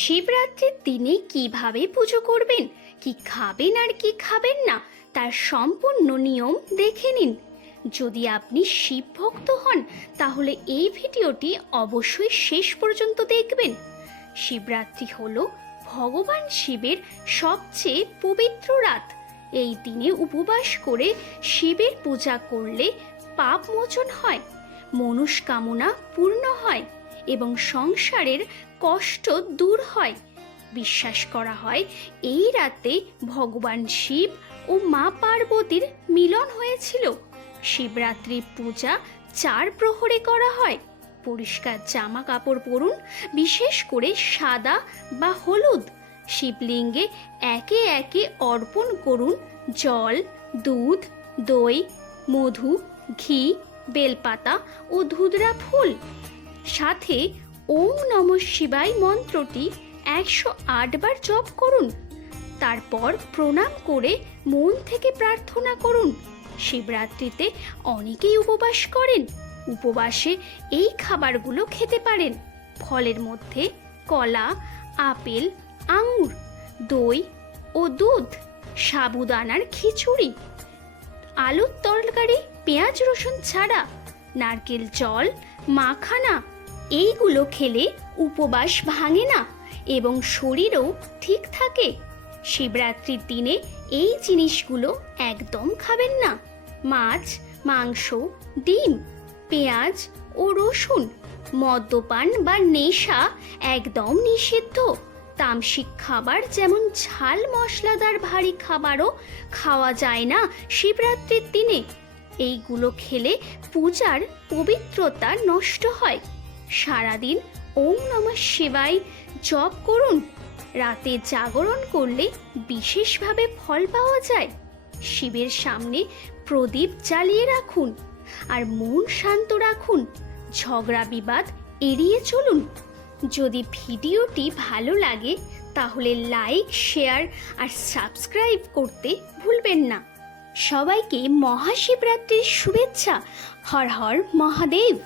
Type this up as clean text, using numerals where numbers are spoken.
শিবরাত্রির দিনে কিভাবে পুজো করবেন, কি খাবেন আর কি খাবেন না তার সম্পূর্ণ নিয়ম দেখে নিন। যদি আপনি শিব ভক্ত হন তাহলে এই ভিডিওটি অবশ্যই শেষ পর্যন্ত দেখবেন। শিবরাত্রি হলো ভগবান শিবের সবচেয়ে পবিত্র রাত। এই দিনে উপবাস করে শিবের পূজা করলে পাপ মোচন হয়, মনস্কামনা পূর্ণ হয় এবং সংসারের কষ্ট দূর হয়। বিশ্বাস করা হয় এই রাতে ভগবান শিব ও মা পার্বতীর মিলন হয়েছিল। শিবরাত্রির পূজা 4 প্রহরে করা হয়। পরিষ্কার জামা কাপড় পরুন, বিশেষ করে সাদা বা হলুদ। শিবলিঙ্গে একে একে অর্পণ করুন জল, দুধ, দই, মধু, ঘি, বেলপাতা ও ধুতরা ফুল। সাথে ওম নমঃ শিবায় মন্ত্রটি 108 বার জপ করুন। তারপর প্রণাম করে মন থেকে প্রার্থনা করুন। শিবরাত্রিতে অনেকেই উপবাস করেন। উপবাসে এই খাবারগুলো খেতে পারেন: ফলের মধ্যে কলা, আপেল, আঙুর, দই ও দুধ, সাবুদানার খিচুড়ি, আলুর তরকারি পেঁয়াজ রসুন ছাড়া, নারকেল জল, মাখানা। এইগুলো খেলে উপবাস ভাঙে না এবং শরীরও ঠিক থাকে। শিবরাত্রির দিনে এই জিনিসগুলো একদম খাবেন না। মাছ, মাংস, ডিম, পেঁয়াজ ও রসুন, মদ্যপান বা নেশা একদম নিষিদ্ধ। তামসিক খাবার যেমন ঝাল মশলাদার ভারী খাবারও খাওয়া যায় না শিবরাত্রির দিনে। এইগুলো খেলে পূজার পবিত্রতা নষ্ট হয়। সারাদিন ওম নমঃ শিবায় জপ করুন। রাতে জাগরণ করলে বিশেষভাবে ফল পাওয়া যায়। শিবের সামনে প্রদীপ জ্বালিয়ে রাখুন আর মন শান্ত রাখুন। ঝগড়া বিবাদ এড়িয়ে চলুন। যদি ভিডিওটি ভালো লাগে তাহলে লাইক, শেয়ার আর সাবস্ক্রাইব করতে ভুলবেন না। সবাইকে মহাশিবরাত্রির শুভেচ্ছা। হর হর মহাদেব।